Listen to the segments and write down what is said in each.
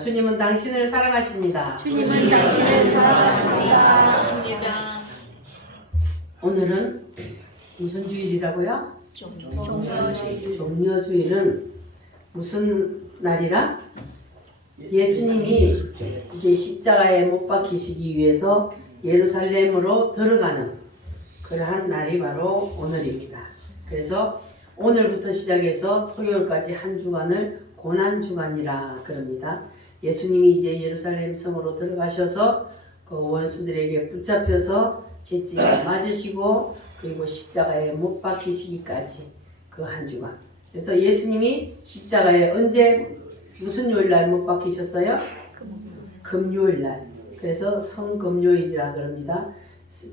주님은 당신을 사랑하십니다. 주님은 당신을 사랑하십니다. 오늘은 무슨 주일이라고요? 종려주일은 무슨 날이라? 예수님이 이제 십자가에 못 박히시기 위해서 예루살렘으로 들어가는 그러한 날이 바로 오늘입니다. 그래서 오늘부터 시작해서 토요일까지 한 주간을 고난주간이라 그럽니다. 예수님이 이제 예루살렘 성으로 들어가셔서 그 원수들에게 붙잡혀서 채찍을 맞으시고 그리고 십자가에 못 박히시기까지 그 한 주간. 그래서 예수님이 십자가에 언제 무슨 요일날 못 박히셨어요? 금요일날. 그래서 성금요일이라 그럽니다.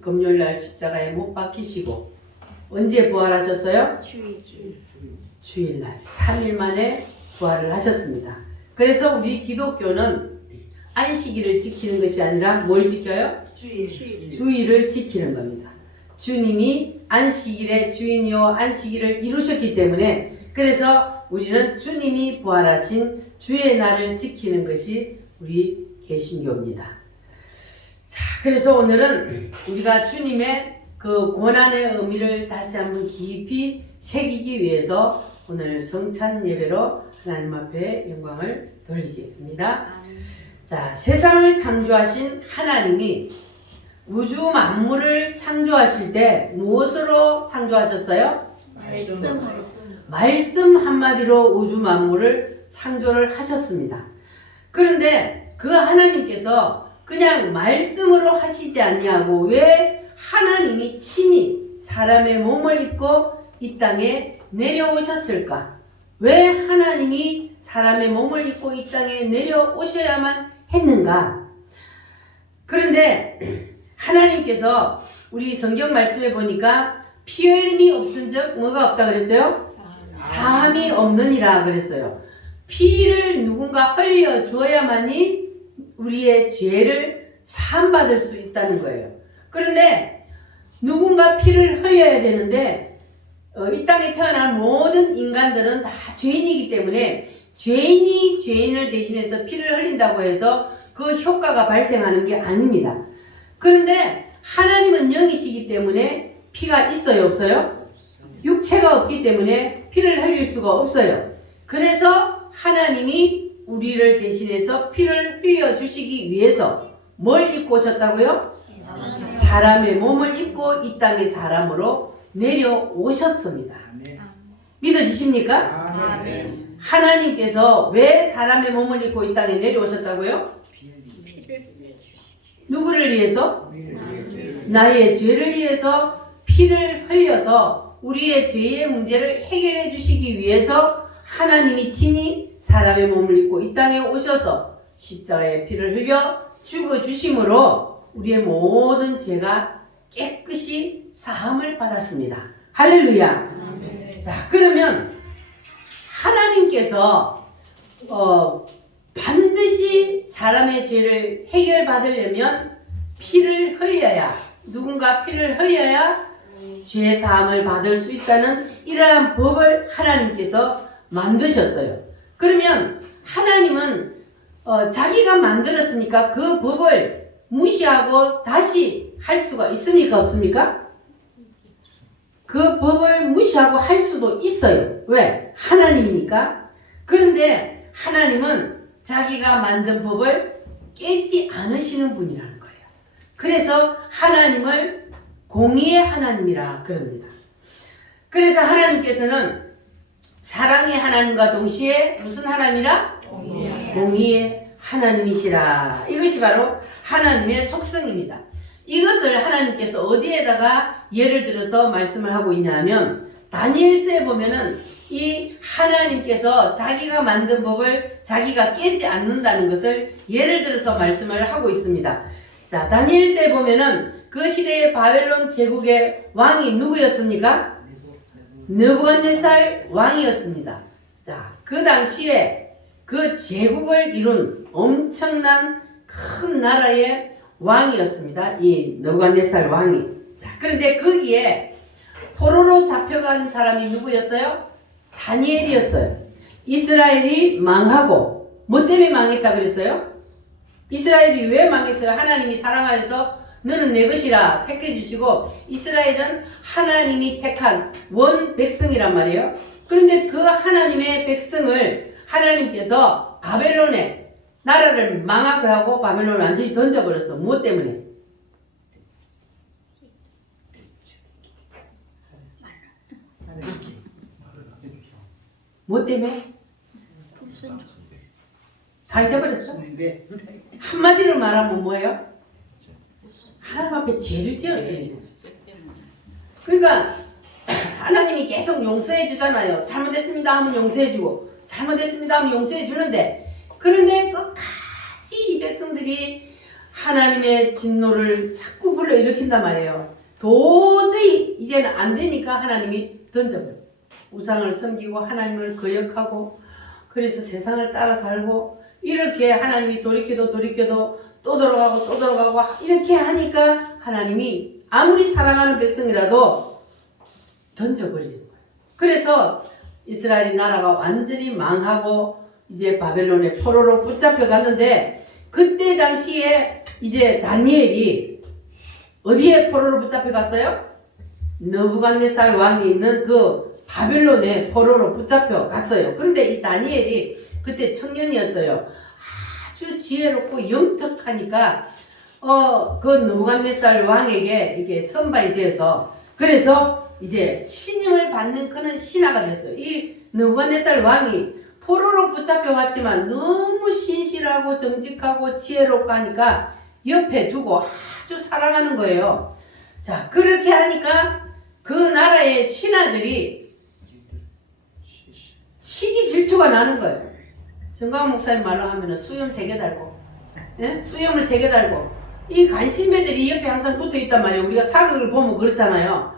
금요일날 십자가에 못 박히시고 언제 부활하셨어요? 주일날 3일 만에 부활을 하셨습니다. 그래서 우리 기독교는 안식일을 지키는 것이 아니라 뭘 지켜요? 주일을 지키는 겁니다. 주님이 안식일의 주인이요 안식일을 이루셨기 때문에 그래서 우리는 주님이 부활하신 주의 날을 지키는 것이 우리 개신교입니다. 자, 그래서 오늘은 우리가 주님의 그 고난의 의미를 다시 한번 깊이 새기기 위해서 오늘 성찬 예배로 하나님 앞에 영광을 돌리겠습니다. 자, 세상을 창조하신 하나님이 우주 만물을 창조하실 때 무엇으로 창조하셨어요? 말씀 한마디로 우주 만물을 창조를 하셨습니다. 그런데 그 하나님께서 그냥 말씀으로 하시지 않냐고 왜 하나님이 친히 사람의 몸을 입고 이 땅에 내려오셨을까? 왜 하나님이 사람의 몸을 입고 이 땅에 내려오셔야만 했는가? 그런데 하나님께서 우리 성경 말씀에 보니까 피 흘림이 없은 적 뭐가 없다 그랬어요? 사함이 없느니라 그랬어요. 피를 누군가 흘려 줘야만이 우리의 죄를 사함받을 수 있다는 거예요. 그런데 누군가 피를 흘려야 되는데 이 땅에 태어난 모든 인간들은 다 죄인이기 때문에 죄인이 죄인을 대신해서 피를 흘린다고 해서 그 효과가 발생하는 게 아닙니다. 그런데 하나님은 영이시기 때문에 피가 있어요, 없어요? 육체가 없기 때문에 피를 흘릴 수가 없어요. 그래서 하나님이 우리를 대신해서 피를 흘려주시기 위해서 뭘 입고 오셨다고요? 사람의 몸을 입고 이 땅에 사람으로 내려오셨습니다. 믿어지십니까? 하나님께서 왜 사람의 몸을 입고 이 땅에 내려오셨다고요? 누구를 위해서? 나의 죄를 위해서 피를 흘려서 우리의 죄의 문제를 해결해 주시기 위해서 하나님이 친히 사람의 몸을 입고 이 땅에 오셔서 십자가에 피를 흘려 죽어 주심으로 우리의 모든 죄가 깨끗이 사함을 받았습니다. 할렐루야. 자, 그러면 하나님께서 반드시 사람의 죄를 해결받으려면 피를 흘려야, 누군가 피를 흘려야 죄 사함을 받을 수 있다는 이러한 법을 하나님께서 만드셨어요. 그러면 하나님은 자기가 만들었으니까 그 법을 무시하고 다시 할 수가 있습니까? 없습니까? 그 법을 무시하고 할 수도 있어요. 왜? 하나님이니까. 그런데 하나님은 자기가 만든 법을 깨지 않으시는 분이라는 거예요. 그래서 하나님을 공의의 하나님이라 그럽니다. 그래서 하나님께서는 사랑의 하나님과 동시에 무슨 하나님이라? 공의의 하나님이시라. 이것이 바로 하나님의 속성입니다. 이것을 하나님께서 어디에다가 예를 들어서 말씀을 하고 있냐면 다니엘서에 보면은 이 하나님께서 자기가 만든 법을 자기가 깨지 않는다는 것을 예를 들어서 말씀을 하고 있습니다. 자, 다니엘서에 보면은 그 시대의 바벨론 제국의 왕이 누구였습니까? 느부갓네살 왕이었습니다. 자, 그 당시에 그 제국을 이룬 엄청난 큰 나라의 왕이었습니다. 이 느부갓네살 왕이. 자, 그런데 거기에 포로로 잡혀간 사람이 누구였어요? 다니엘이었어요. 이스라엘이 망하고 뭐 때문에 망했다 그랬어요? 이스라엘이 왜 망했어요? 하나님이 사랑하여서 너는 내 것이라 택해 주시고 이스라엘은 하나님이 택한 원 백성이란 말이에요. 그런데 그 하나님의 백성을 하나님께서 바벨론에 나라를 망하게 하고 바벨론을 완전히 던져버렸어. 무엇 때문에? 뭐 때문에? 다 잊어버렸어? 한마디로 말하면 뭐예요? 하나님 앞에 죄를 지었지. 그러니까 하나님이 계속 용서해 주잖아요. 잘못했습니다 하면 용서해 주고 잘못했습니다 하면 용서해 주는데 그런데 끝까지 이 백성들이 하나님의 진노를 자꾸 불러일으킨단 말이에요. 도저히 이제는 안 되니까 하나님이 던져버려요. 우상을 섬기고 하나님을 거역하고 그래서 세상을 따라 살고 이렇게 하나님이 돌이켜도 또 돌아가고 이렇게 하니까 하나님이 아무리 사랑하는 백성이라도 던져버리는 거예요. 그래서 이스라엘 나라가 완전히 망하고 이제 바벨론의 포로로 붙잡혀 갔는데 그때 당시에 이제 다니엘이 어디에 포로로 붙잡혀 갔어요? 느부갓네살 왕이 있는 그 바벨론의 포로로 붙잡혀 갔어요. 그런데 이 다니엘이 그때 청년이었어요. 아주 지혜롭고 영특하니까 그 느부갓네살 왕에게 이게 선발이 되어서 그래서 이제 신임을 받는 그런 신하가 됐어요. 이 느부갓네살 왕이 포로로 붙잡혀 왔지만 너무 신실하고 정직하고 지혜롭고 하니까 옆에 두고 아주 사랑하는 거예요. 자, 그렇게 하니까 그 나라의 신하들이 시기 질투가 나는 거예요. 정강훈 목사님 말로 하면은 수염 3개 달고, 예? 수염을 3개 달고, 이 간신배들이 옆에 항상 붙어 있단 말이에요. 우리가 사극을 보면 그렇잖아요.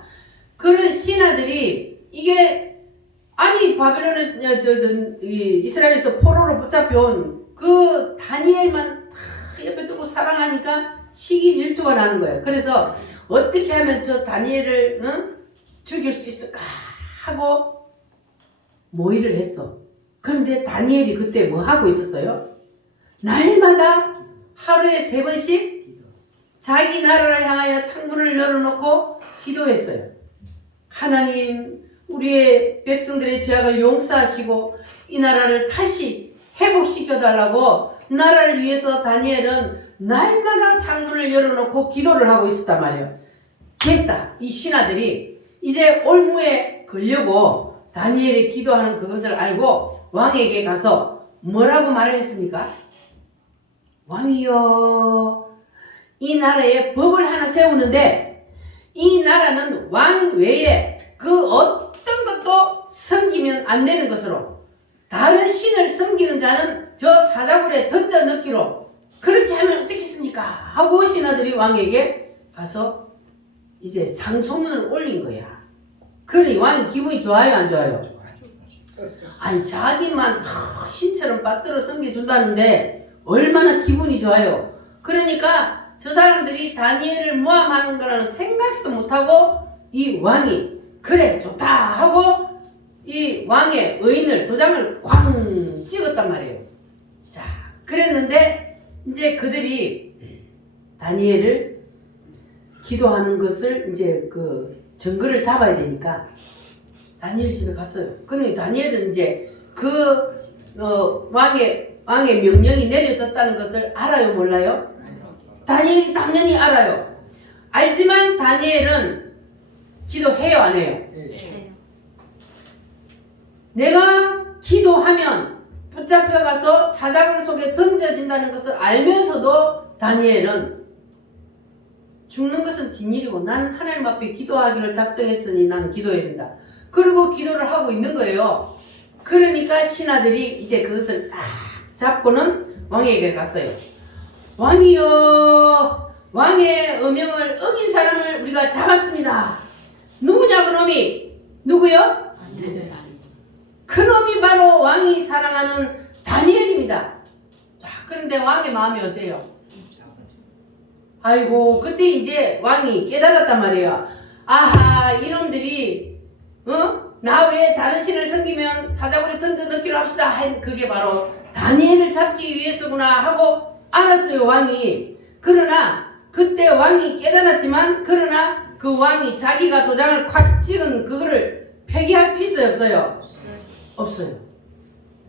그런 신하들이 이게 아니 바벨론에 이스라엘에서 포로로 붙잡혀온 그 다니엘만 다 옆에 두고 사랑하니까 시기 질투가 나는 거예요. 그래서 어떻게 하면 저 다니엘을 죽일 수 있을까 하고 모의를 했어. 그런데 다니엘이 그때 뭐 하고 있었어요? 날마다 하루에 3번씩 자기 나라를 향하여 창문을 열어놓고 기도했어요. 하나님, 우리의 백성들의 죄악을 용서하시고 이 나라를 다시 회복시켜달라고 나라를 위해서 다니엘은 날마다 창문을 열어놓고 기도를 하고 있었단 말이에요. 됐다. 이 신하들이 이제 올무에 걸려고 다니엘이 기도하는 그것을 알고 왕에게 가서 뭐라고 말을 했습니까? 왕이여, 이 나라에 법을 하나 세우는데 이 나라는 왕 외에 그 어떤 것도 섬기면 안 되는 것으로 다른 신을 섬기는 자는 저 사자굴에 던져 넣기로 그렇게 하면 어떻겠습니까? 하고 신하들이 왕에게 가서 이제 상소문을 올린 거야. 그러니 왕이 기분이 좋아요, 안 좋아요? 아니 자기만 신처럼 받들어 섬겨준다는데 얼마나 기분이 좋아요. 그러니까 저 사람들이 다니엘을 모함하는 거라는 생각지도 못하고 이 왕이 그래 좋다 하고 이 왕의 의인을 도장을 쾅 찍었단 말이에요. 자, 그랬는데 이제 그들이 다니엘을 기도하는 것을 이제 그 증거를 잡아야 되니까 다니엘 집에 갔어요. 그러니 다니엘은 이제 그 왕의 명령이 내려졌다는 것을 알아요, 몰라요? 다니엘이 당연히 알아요. 알지만 다니엘은 기도해요, 안 해요? 네. 내가 기도하면 붙잡혀가서 사자굴 속에 던져진다는 것을 알면서도 다니엘은 죽는 것은 뒷일이고 난 하나님 앞에 기도하기를 작정했으니 난 기도해야 된다. 그리고 기도를 하고 있는 거예요. 그러니까 신하들이 이제 그것을 딱 잡고는 왕에게 갔어요. 왕이여, 왕의 어명을 어긴 사람을 우리가 잡았습니다. 누구냐 그놈이? 누구요? 그놈이 바로 왕이 사랑하는 다니엘입니다. 자, 그런데 왕의 마음이 어때요? 아이고, 그때 이제 왕이 깨달았단 말이에요. 아하, 이놈들이 나 외에 다른 신을 섬기면 사자굴에 던져 넣기로 합시다. 그게 바로 다니엘을 잡기 위해서구나 하고 알았어요, 왕이. 그러나 그때 왕이 깨달았지만, 그러나 그 왕이 자기가 도장을 콱 찍은 그거를 폐기할 수 있어요, 없어요? 없어요.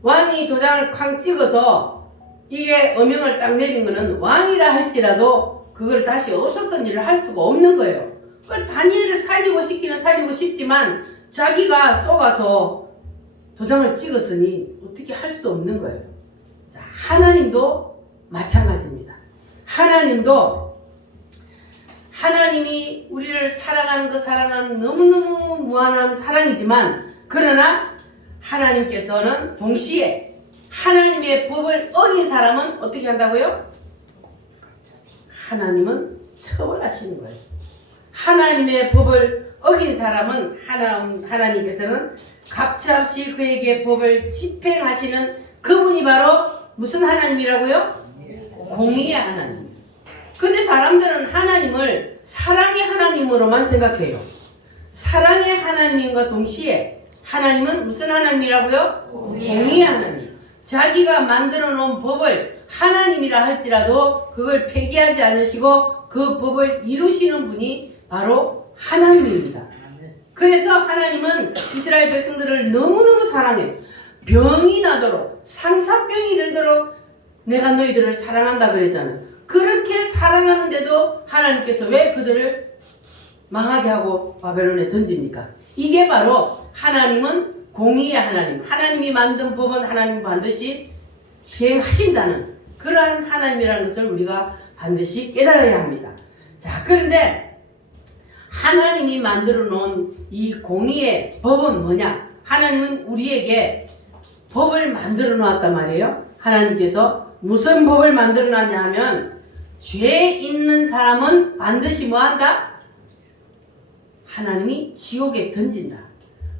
왕이 도장을 쾅 찍어서 이게 어명을 딱 내린 거는 왕이라 할지라도 그걸 다시 없었던 일을 할 수가 없는 거예요. 그걸 다니엘을 살리고 싶기는 살리고 싶지만 자기가 속아서 도장을 찍었으니 어떻게 할 수 없는 거예요. 자, 하나님도 마찬가지입니다. 하나님이 우리를 사랑하는 그 사랑은 너무너무 무한한 사랑이지만, 그러나 하나님께서는 동시에 하나님의 법을 어긴 사람은 어떻게 한다고요? 하나님은 처벌하시는 거예요. 하나님의 법을 어긴 사람은 하나님께서는 가차없이 그에게 법을 집행하시는 그분이 바로 무슨 하나님이라고요? 공의의 하나님. 근데 사람들은 하나님을 사랑의 하나님으로만 생각해요. 사랑의 하나님과 동시에 하나님은 무슨 하나님이라고요? 공의의 하나님. 자기가 만들어 놓은 법을 하나님이라 할지라도 그걸 폐기하지 않으시고 그 법을 이루시는 분이 바로 하나님입니다. 그래서 하나님은 이스라엘 백성들을 너무너무 사랑해요. 병이 나도록, 상사병이 들도록 내가 너희들을 사랑한다 그랬잖아요. 그렇게 사랑하는데도 하나님께서 왜 그들을 망하게 하고 바벨론에 던집니까? 이게 바로 하나님은 공의의 하나님, 하나님이 만든 법은 하나님 반드시 시행하신다는 그러한 하나님이라는 것을 우리가 반드시 깨달아야 합니다. 자, 그런데 하나님이 만들어 놓은 이 공의의 법은 뭐냐? 하나님은 우리에게 법을 만들어 놓았단 말이에요. 하나님께서 무슨 법을 만들어 놨냐 하면, 죄 있는 사람은 반드시 뭐한다? 하나님이 지옥에 던진다.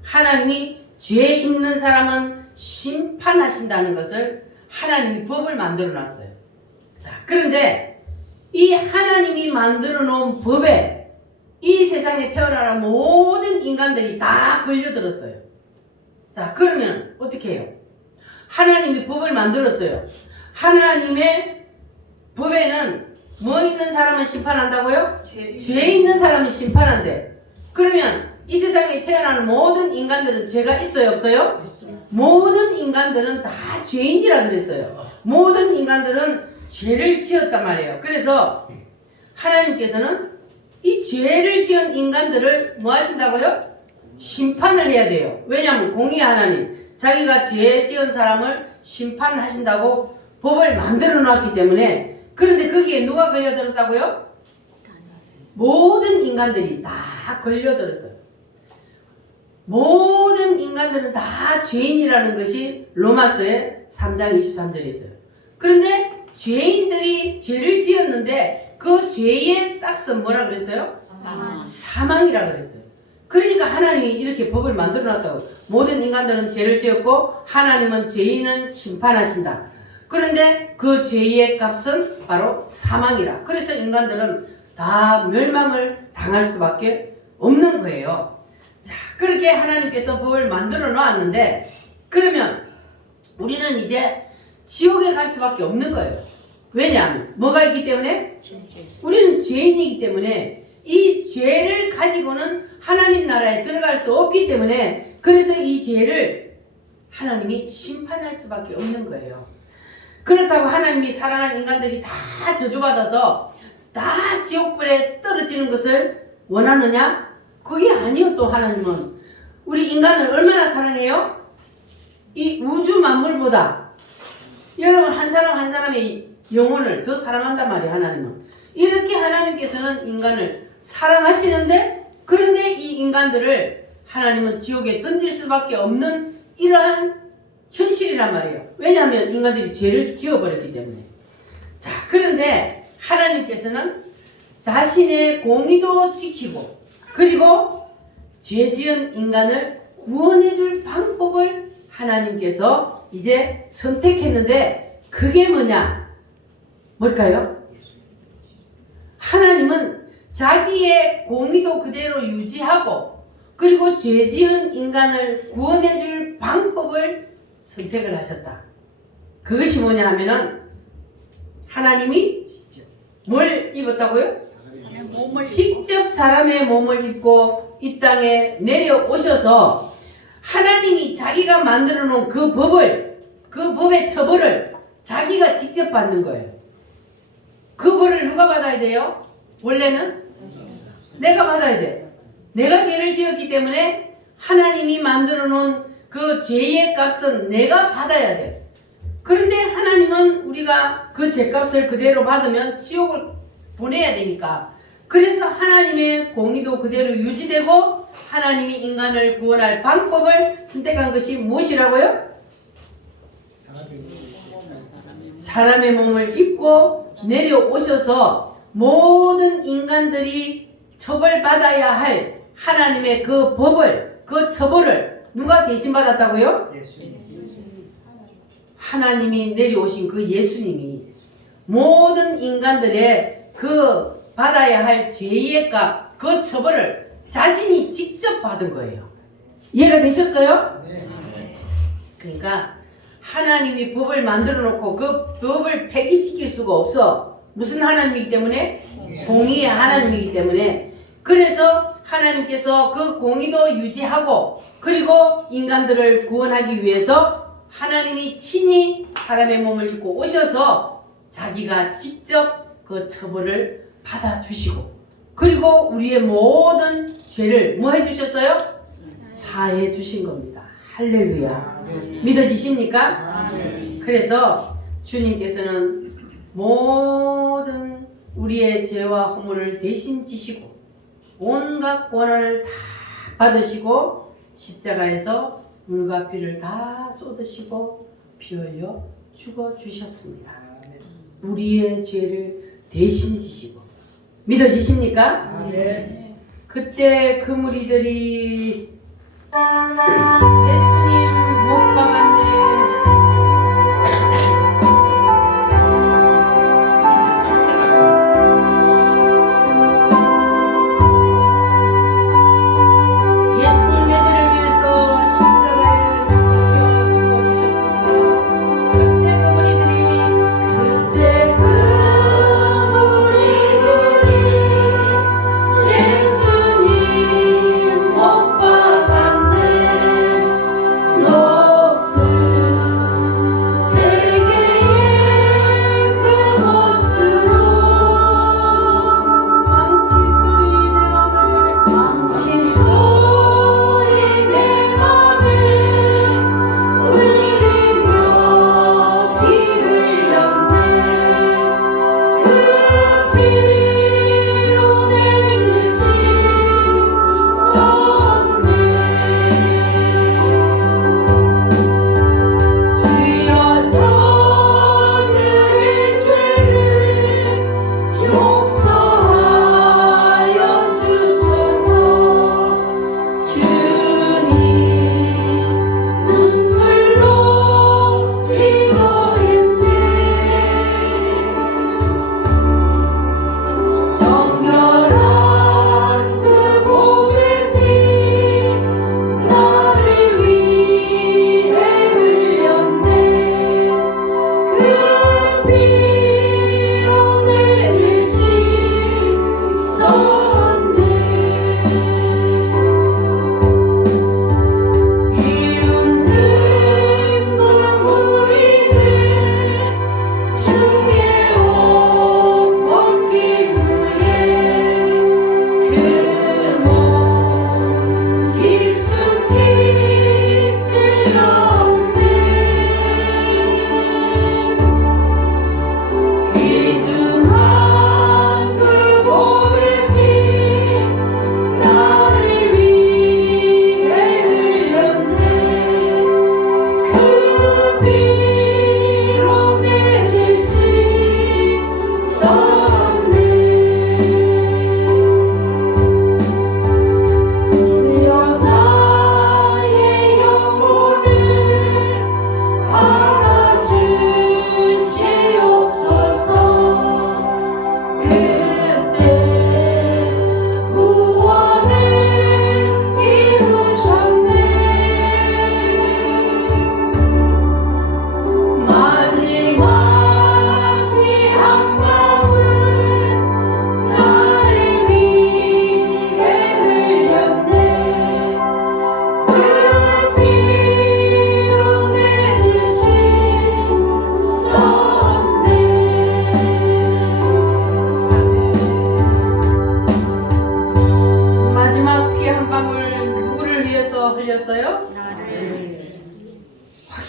하나님이 죄 있는 사람은 심판하신다는 것을 하나님이 법을 만들어 놨어요. 자, 그런데 이 하나님이 만들어 놓은 법에 이 세상에 태어나는 모든 인간들이 다 걸려들었어요. 자, 그러면 어떻게 해요? 하나님이 법을 만들었어요. 하나님의 법에는 뭐 있는 사람은 심판한다고요? 죄 있는 사람은 심판한대. 그러면 이 세상에 태어나는 모든 인간들은 죄가 있어요, 없어요? 모든 인간들은 다 죄인이라 그랬어요. 모든 인간들은 죄를 지었단 말이에요. 그래서 하나님께서는 이 죄를 지은 인간들을 뭐 하신다고요? 심판을 해야 돼요. 왜냐하면 공의 하나님, 자기가 죄 지은 사람을 심판하신다고 법을 만들어 놨기 때문에. 그런데 거기에 누가 걸려들었다고요? 모든 인간들이 다 걸려들었어요. 모든 인간들은 다 죄인이라는 것이 로마서의 3장 23절에 있어요. 그런데 죄인들이 죄를 지었는데 그 죄의 싹은 뭐라 그랬어요? 사망이라 그랬어요. 그러니까 하나님이 이렇게 법을 만들어 놨다고. 모든 인간들은 죄를 지었고 하나님은 죄인은 심판하신다. 그런데 그 죄의 값은 바로 사망이라. 그래서 인간들은 다 멸망을 당할 수밖에 없는 거예요. 자, 그렇게 하나님께서 법을 만들어 놓았는데, 그러면 우리는 이제 지옥에 갈 수밖에 없는 거예요. 왜냐하면 뭐가 있기 때문에? 우리는 죄인이기 때문에 이 죄를 가지고는 하나님 나라에 들어갈 수 없기 때문에, 그래서 이 죄를 하나님이 심판할 수밖에 없는 거예요. 그렇다고 하나님이 사랑한 인간들이 다 저주받아서 다 지옥불에 떨어지는 것을 원하느냐? 그게 아니요. 또 하나님은 우리 인간을 얼마나 사랑해요? 이 우주 만물보다 여러분 한 사람 한 사람의 영혼을 더 사랑한단 말이에요. 하나님은 이렇게 하나님께서는 인간을 사랑하시는데, 그런데 이 인간들을 하나님은 지옥에 던질 수밖에 없는 이러한 현실이란 말이에요. 왜냐하면 인간들이 죄를 지어버렸기 때문에. 자, 그런데 하나님께서는 자신의 공의도 지키고, 그리고 죄 지은 인간을 구원해줄 방법을 하나님께서 이제 선택했는데, 그게 뭐냐? 뭘까요? 하나님은 자기의 공의도 그대로 유지하고, 그리고 죄 지은 인간을 구원해줄 방법을 선택을 하셨다. 그것이 뭐냐 하면은 하나님이 뭘 입었다고요? 직접 사람의 몸을 입고 이 땅에 내려오셔서 하나님이 자기가 만들어 놓은 그 법의 처벌을 자기가 직접 받는 거예요. 그 벌을 누가 받아야 돼요? 원래는 내가 받아야 돼. 내가 죄를 지었기 때문에 하나님이 만들어 놓은 그 죄의 값은 내가 받아야 돼. 그런데 하나님은 우리가 그 죄값을 그대로 받으면 지옥을 보내야 되니까, 그래서 하나님의 공의도 그대로 유지되고 하나님이 인간을 구원할 방법을 선택한 것이 무엇이라고요? 사람의 몸을 입고 내려오셔서 모든 인간들이 처벌받아야 할 하나님의 그 법을, 그 처벌을 누가 대신 받았다고요? 하나님이 내려오신 그 예수님이 모든 인간들의 그 받아야 할 죄의 값, 그 처벌을 자신이 직접 받은 거예요. 이해가 되셨어요? 그러니까 하나님이 법을 만들어 놓고 그 법을 폐기시킬 수가 없어. 무슨 하나님이기 때문에? 공의의 하나님이기 때문에. 그래서 하나님께서 그 공의도 유지하고 그리고 인간들을 구원하기 위해서 하나님이 친히 사람의 몸을 입고 오셔서 자기가 직접 그 처벌을 받아주시고 그리고 우리의 모든 죄를 뭐 해주셨어요? 사해 주신 겁니다. 할렐루야. 믿어지십니까? 그래서 주님께서는 모든 우리의 죄와 허물을 대신 지시고 온갖 고난을 다 받으시고 십자가에서 물과 피를 다 쏟으시고 피 흘려 죽어주셨습니다. 우리의 죄를 대신 지시고 믿어지십니까? 그때 그 무리들이 예수님 못 박았네. 예수님 내 죄를 위해서 십자가에 못 죽어주셨습니다. 그때 그 무리들이 예수님 못 박았네. 노스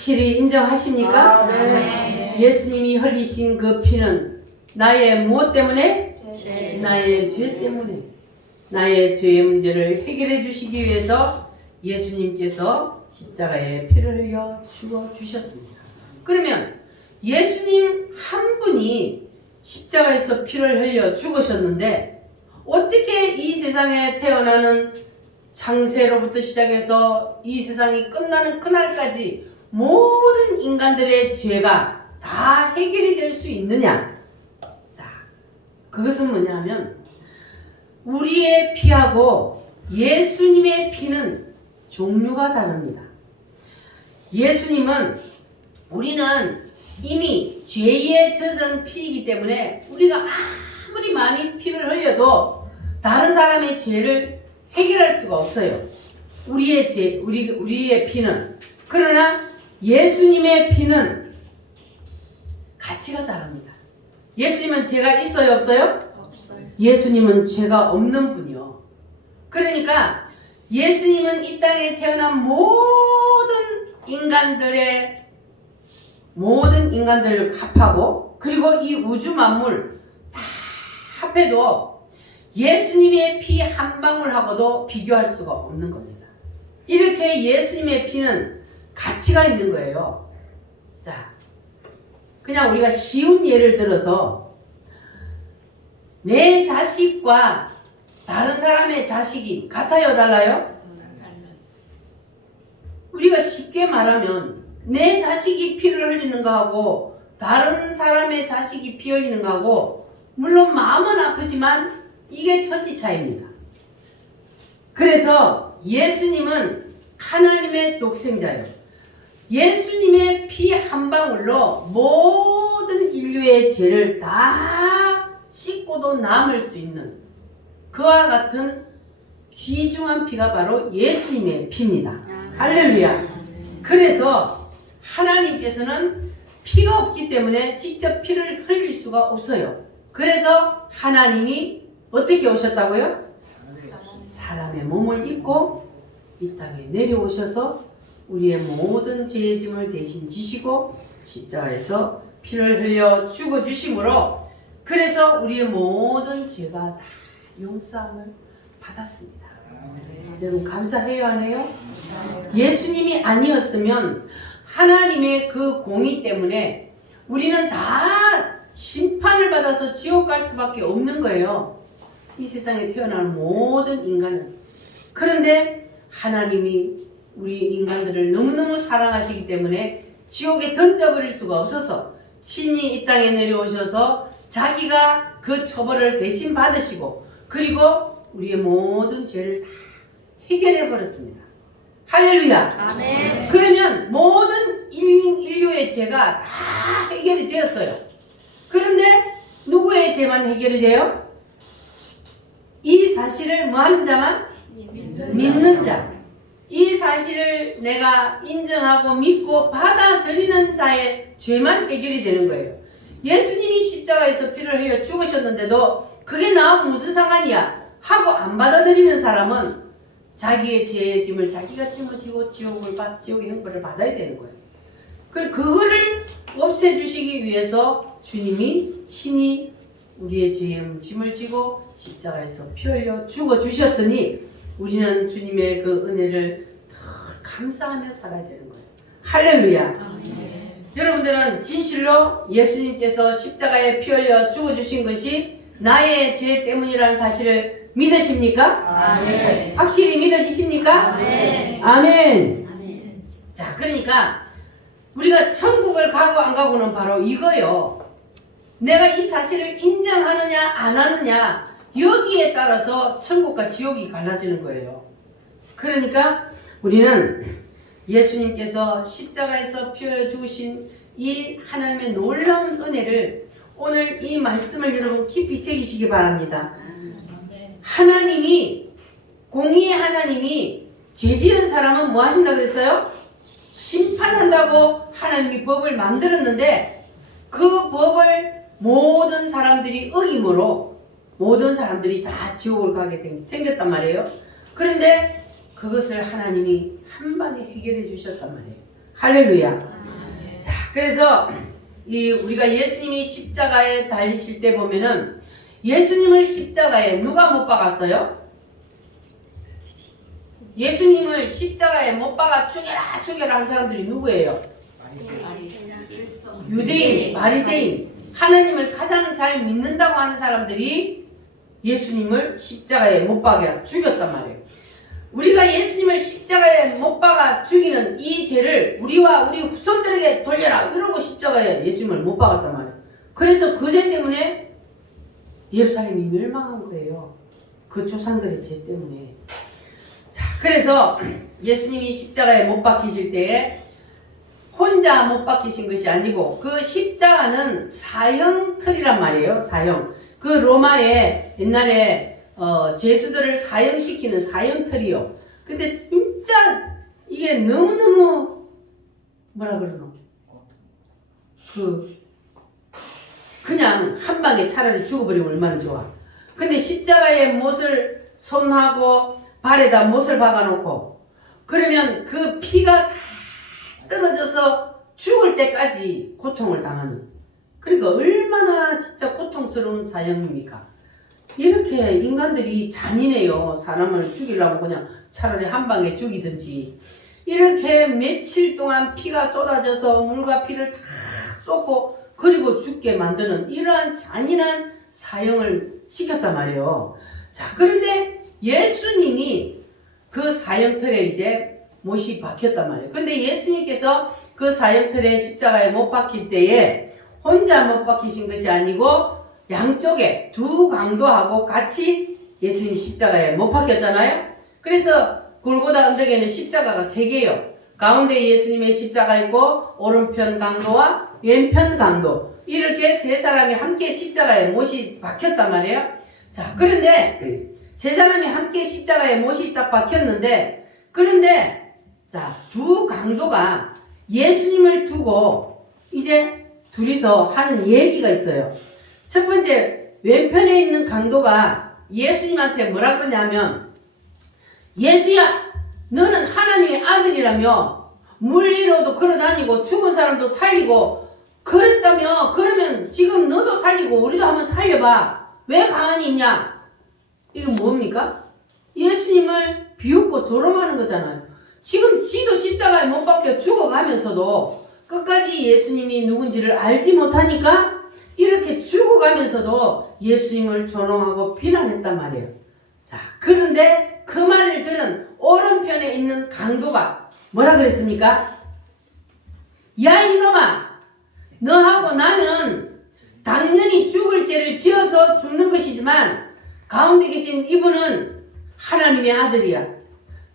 확실히 인정하십니까? 네. 예수님이 흘리신 그 피는 나의 무엇 때문에? 나의 죄 때문에. 나의 죄의 문제를 해결해 주시기 위해서 예수님께서 십자가에 피를 흘려 죽어 주셨습니다. 그러면 예수님 한 분이 십자가에서 피를 흘려 죽으셨는데 어떻게 이 세상에 태어나는 창세로부터 시작해서 이 세상이 끝나는 그날까지 모든 인간들의 죄가 다 해결이 될 수 있느냐? 자, 그것은 뭐냐면 우리의 피하고 예수님의 피는 종류가 다릅니다. 예수님은 우리는 이미 죄에 젖은 피이기 때문에 우리가 아무리 많이 피를 흘려도 다른 사람의 죄를 해결할 수가 없어요. 우리의 피는. 그러나 예수님의 피는 가치가 다릅니다. 예수님은 죄가 있어요, 없어요? 없어요. 예수님은 죄가 없는 분이요. 그러니까 예수님은 이 땅에 태어난 모든 인간들을 합하고 그리고 이 우주 만물 다 합해도 예수님의 피 한 방울하고도 비교할 수가 없는 겁니다. 이렇게 예수님의 피는 가치가 있는 거예요. 자, 그냥 우리가 쉬운 예를 들어서 내 자식과 다른 사람의 자식이 같아요, 달라요? 우리가 쉽게 말하면 내 자식이 피를 흘리는 거하고 다른 사람의 자식이 피 흘리는 거하고 물론 마음은 아프지만 이게 천지 차이입니다. 그래서 예수님은 하나님의 독생자예요. 예수님의 피 한 방울로 모든 인류의 죄를 다 씻고도 남을 수 있는 그와 같은 귀중한 피가 바로 예수님의 피입니다. 할렐루야. 그래서 하나님께서는 피가 없기 때문에 직접 피를 흘릴 수가 없어요. 그래서 하나님이 어떻게 오셨다고요? 사람의 몸을 입고 이 땅에 내려오셔서 우리의 모든 죄의 짐을 대신 지시고 십자가에서 피를 흘려 죽어주심으로 그래서 우리의 모든 죄가 다 용서함을 받았습니다. 여러분 감사해요, 안 해요? 예수님이 아니었으면 하나님의 그 공의 때문에 우리는 다 심판을 받아서 지옥 갈 수밖에 없는 거예요. 이 세상에 태어난 모든 인간은. 그런데 하나님이 우리 인간들을 너무너무 사랑하시기 때문에 지옥에 던져버릴 수가 없어서 친히 이 땅에 내려오셔서 자기가 그 처벌을 대신 받으시고 그리고 우리의 모든 죄를 다 해결해 버렸습니다. 할렐루야. 아멘. 그러면 모든 인류의 죄가 다 해결이 되었어요. 그런데 누구의 죄만 해결이 돼요? 이 사실을 뭐 하는 자만? 믿는 자. 이 사실을 내가 인정하고 믿고 받아들이는 자의 죄만 해결이 되는 거예요. 예수님이 십자가에서 피를 흘려 죽으셨는데도 그게 나하고 무슨 상관이야? 하고 안 받아들이는 사람은 자기의 죄의 짐을 자기가 짊어지고 지옥의 형벌을 받아야 되는 거예요. 그거를 없애주시기 위해서 주님이 친히 우리의 죄의 짐을 지고 십자가에서 피 흘려 죽어주셨으니 우리는 주님의 그 은혜를 더 감사하며 살아야 되는 거예요. 할렐루야. 여러분들은 진실로 예수님께서 십자가에 피 흘려 죽어주신 것이 나의 죄 때문이라는 사실을 믿으십니까? 아멘. 확실히 믿어지십니까? 아멘. 아멘. 아멘. 자, 그러니까 우리가 천국을 가고 안 가고는 바로 이거요. 내가 이 사실을 인정하느냐 안 하느냐 여기에 따라서 천국과 지옥이 갈라지는 거예요. 그러니까 우리는 예수님께서 십자가에서 피 흘려 죽으신 이 하나님의 놀라운 은혜를 오늘 이 말씀을 여러분 깊이 새기시기 바랍니다. 하나님이 공의의 하나님이 죄 지은 사람은 뭐 하신다 그랬어요? 심판한다고 하나님이 법을 만들었는데 그 법을 모든 사람들이 어김으로 모든 사람들이 다 지옥을 가게 생겼단 말이에요. 그런데 그것을 하나님이 한 방에 해결해 주셨단 말이에요. 할렐루야. 자, 그래서 우리가 예수님이 십자가에 달리실 때 보면은 예수님을 십자가에 누가 못 박았어요? 예수님을 십자가에 못 박아 죽여라 죽여라 한 사람들이 누구예요? 유대인, 바리새인, 하나님을 가장 잘 믿는다고 하는 사람들이 예수님을 십자가에 못 박아 죽였단 말이에요. 우리가 예수님을 십자가에 못 박아 죽이는 이 죄를 우리와 우리 후손들에게 돌려라 이러고 십자가에 예수님을 못 박았단 말이에요. 그래서 그 죄 때문에 예루살렘이 멸망한 거예요. 그 조상들의 죄 때문에. 자, 그래서 예수님이 십자가에 못 박히실 때에 혼자 못 박히신 것이 아니고 그 십자가는 사형틀이란 말이에요. 사형. 그 로마에 옛날에 죄수들을 사형시키는 사형틀이요. 근데 진짜 이게 너무너무 뭐라 그러노? 그냥 한 방에 차라리 죽어버리면 얼마나 좋아. 근데 십자가에 못을 손하고 발에다 못을 박아놓고 그러면 그 피가 다 떨어져서 죽을 때까지 고통을 당하는, 그러니까 얼마나 진짜 고통스러운 사형입니까? 이렇게 인간들이 잔인해요. 사람을 죽이려면 그냥 차라리 한 방에 죽이든지. 이렇게 며칠 동안 피가 쏟아져서 물과 피를 다 쏟고 그리고 죽게 만드는 이러한 잔인한 사형을 시켰단 말이에요. 자, 그런데 예수님이 그 사형틀에 이제 못이 박혔단 말이에요. 근데 예수님께서 그 사형틀에 십자가에 못 박힐 때에 혼자 못 박히신 것이 아니고 양쪽에 두 강도하고 같이 예수님 십자가에 못 박혔잖아요. 그래서 골고다 언덕에는 십자가가 3개요. 가운데 예수님의 십자가 있고 오른편 강도와 왼편 강도, 이렇게 3사람이 함께 십자가에 못이 박혔단 말이에요. 자, 그런데 3사람이 함께 십자가에 못이 딱 박혔는데, 그런데 자, 두 강도가 예수님을 두고 이제 둘이서 하는 얘기가 있어요. 첫 번째, 왼편에 있는 강도가 예수님한테 뭐라 그러냐면, 예수야, 너는 하나님의 아들이라며 물 위로도 걸어다니고 죽은 사람도 살리고 그랬다며, 그러면 지금 너도 살리고 우리도 한번 살려봐. 왜 가만히 있냐? 이거 뭡니까? 예수님을 비웃고 조롱하는 거잖아요. 지금 지도 십자가에 못 박혀 죽어가면서도 끝까지 예수님이 누군지를 알지 못하니까 이렇게 죽어가면서도 예수님을 조롱하고 비난했단 말이에요. 자, 그런데 그 말을 들은 오른편에 있는 강도가 뭐라 그랬습니까? 야, 이놈아, 너하고 나는 당연히 죽을 죄를 지어서 죽는 것이지만 가운데 계신 이분은 하나님의 아들이야.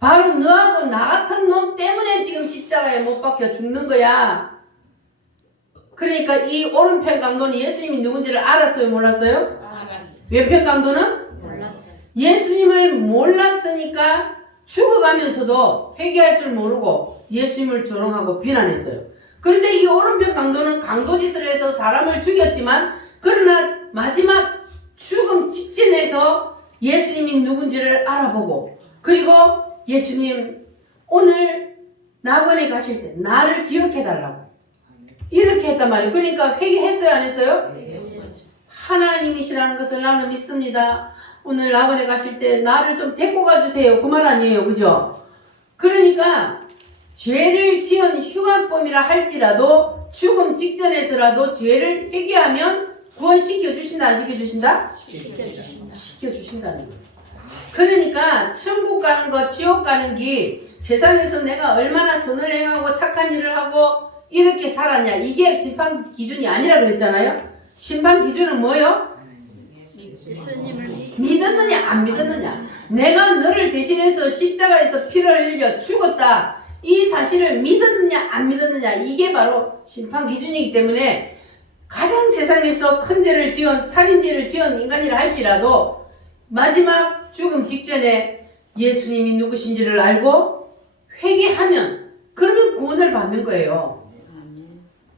바로 너하고 나 같은 놈 때문에 지금 십자가에 못 박혀 죽는 거야. 그러니까 이 오른편 강도는 예수님이 누군지를 알았어요, 몰랐어요? 알았어요. 왼편 강도는? 몰랐어요. 예수님을 몰랐으니까 죽어가면서도 회개할 줄 모르고 예수님을 조롱하고 비난했어요. 그런데 이 오른편 강도는 강도짓을 해서 사람을 죽였지만, 그러나 마지막 죽음 직전에서 예수님이 누군지를 알아보고, 그리고 예수님, 오늘 낙원에 가실 때 나를 기억해달라고 이렇게 했단 말이에요. 그러니까 회개했어요, 안 했어요? 하나님이시라는 것을 나는 믿습니다. 오늘 낙원에 가실 때 나를 좀 데리고 가주세요. 그 말 아니에요, 그죠? 그러니까 죄를 지은 휴관범이라 할지라도 죽음 직전에서라도 죄를 회개하면 구원시켜 주신다, 안 시켜 주신다? 시켜 주신다는 거예요. 그러니까 천국 가는 것, 지옥 가는 길, 세상에서 내가 얼마나 선을 행하고 착한 일을 하고 이렇게 살았냐, 이게 심판 기준이 아니라 그랬잖아요. 심판 기준은 뭐요? 예수님을 믿었느냐 안 믿었느냐. 내가 너를 대신해서 십자가에서 피를 흘려 죽었다, 이 사실을 믿었느냐 안 믿었느냐, 이게 바로 심판 기준이기 때문에 가장 세상에서 큰 죄를 지은, 살인죄를 지은 인간이라 할지라도 마지막 죽음 직전에 예수님이 누구신지를 알고 회개하면 그러면 구원을 받는 거예요.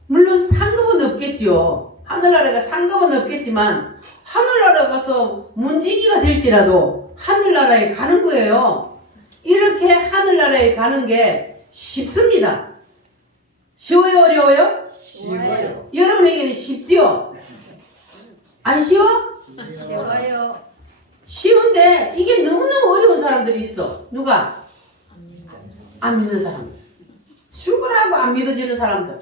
물론 상급은 없겠지요. 하늘나라가 상급은 없겠지만 하늘나라 가서 문지기가 될지라도 하늘나라에 가는 거예요. 이렇게 하늘나라에 가는 게 쉽습니다. 쉬워요, 어려워요? 쉬워요. 여러분에게는 쉽지요? 안 쉬워? 쉬워요. 쉬운데 이게 너무너무 어려운 사람들이 있어. 누가? 안 믿는 사람. 죽으라고 안 믿어지는 사람들.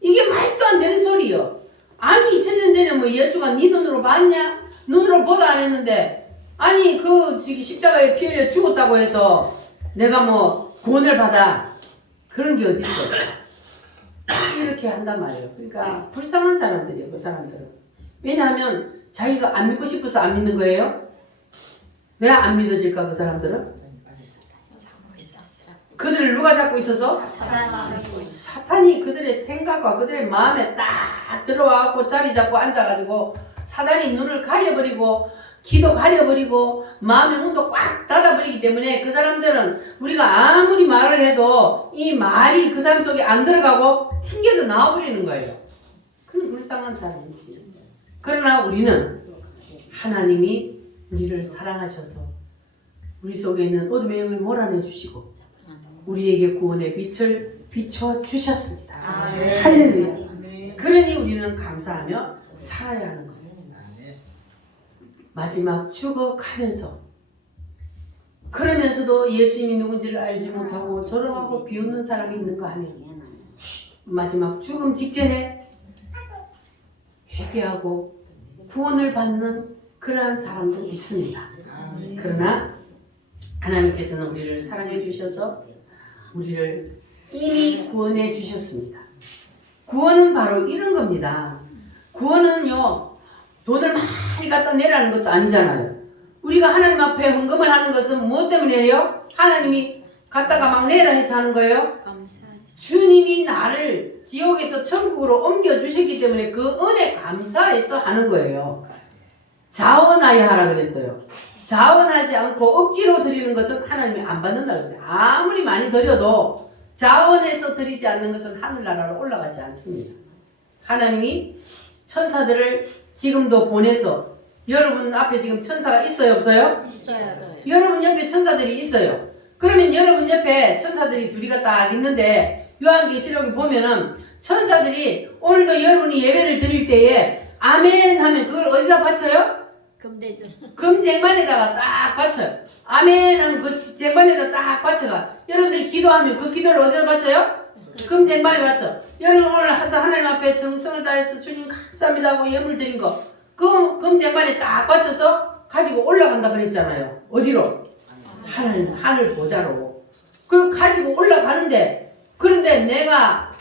이게 말도 안 되는 소리요. 아니 2000년 전에 뭐 예수가 네 눈으로 봤냐? 눈으로 보다 안 했는데 아니 그 십자가에 피 흘려 죽었다고 해서 내가 뭐 구원을 받아. 그런 게 어디 있어. 이렇게 한단 말이에요. 그러니까 불쌍한 사람들이에요. 그 사람들은. 왜냐하면 자기가 안 믿고 싶어서 안 믿는 거예요. 왜 안 믿어질까 그 사람들은? 그들을 누가 잡고 있어서? 사탄이 그들의 생각과 그들의 마음에 딱 들어와갖고 자리 잡고 앉아가지고 사단이 눈을 가려버리고 귀도 가려버리고 마음의 문도 꽉 닫아버리기 때문에 그 사람들은 우리가 아무리 말을 해도 이 말이 그 사람 속에 안 들어가고 튕겨서 나와버리는 거예요. 그럼 불쌍한 사람이지. 그러나 우리는 하나님이 우리를 사랑하셔서 우리 속에 있는 어둠의 영을 몰아내주시고 우리에게 구원의 빛을 비춰주셨습니다. 할렐루야. 그러니 우리는 감사하며 살아야 하는 거예요. 마지막 죽어가면서 그러면서도 예수님이 누군지를 알지 못하고 조롱하고 비웃는 사람이 있는 거 아니에요. 마지막 죽음 직전에 회개하고 구원을 받는 그러한 사람도 있습니다. 그러나 하나님께서는 우리를 사랑해 주셔서 우리를 이미 구원해 주셨습니다. 구원은 바로 이런 겁니다. 구원은요 돈을 많이 갖다 내라는 것도 아니잖아요. 우리가 하나님 앞에 헌금을 하는 것은 무엇 때문에 해요? 하나님이 갖다가 막 내라 해서 하는 거예요? 주님이 나를 지옥에서 천국으로 옮겨주셨기 때문에 그 은혜 감사해서 하는 거예요. 자원하여 하라 그랬어요. 자원하지 않고 억지로 드리는 것은 하나님이 안 받는다 그랬어요. 아무리 많이 드려도 자원해서 드리지 않는 것은 하늘나라로 올라가지 않습니다. 하나님이 천사들을 지금도 보내서 여러분 앞에 지금 천사가 있어요 없어요? 있어요. 여러분 옆에 천사들이 있어요. 그러면 여러분 옆에 천사들이 둘이가 딱 있는데 요한계시록에 보면은 천사들이 오늘도 여러분이 예배를 드릴 때에 아멘 하면 그걸 어디다 바쳐요? 금대죠. 금쟁반에다가 딱 바쳐요. 아멘 하면 그 쟁반에다 딱 바쳐가. 여러분들이 기도하면 그 기도를 어디다 바쳐요? 금쟁반에 바쳐. 여러분 오늘 하나님 앞에 정성을 다해서 주님 감사합니다 하고 예물 드린 거 그 금쟁반에 딱 바쳐서 가지고 올라간다 그랬잖아요. 어디로? 하나님 하늘 보좌로. 그리고 가지고 올라가는데 그런데 내가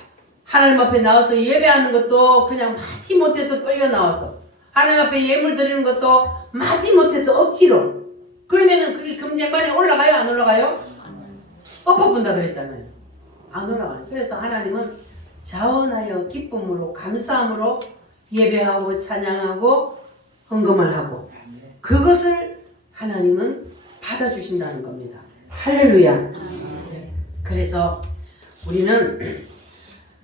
하나님 앞에 나와서 예배하는 것도 그냥 마지 못해서 끌려 나와서 하나님 앞에 예물 드리는 것도 마지 못해서 억지로. 그러면은 그게 금쟁반에 올라가요? 안 올라가요? 엎어본다 그랬잖아요. 안 올라가요. 그래서 하나님은 자원하여 기쁨으로 감사함으로 예배하고 찬양하고 헌금을 하고 그것을 하나님은 받아주신다는 겁니다. 할렐루야. 그래서 우리는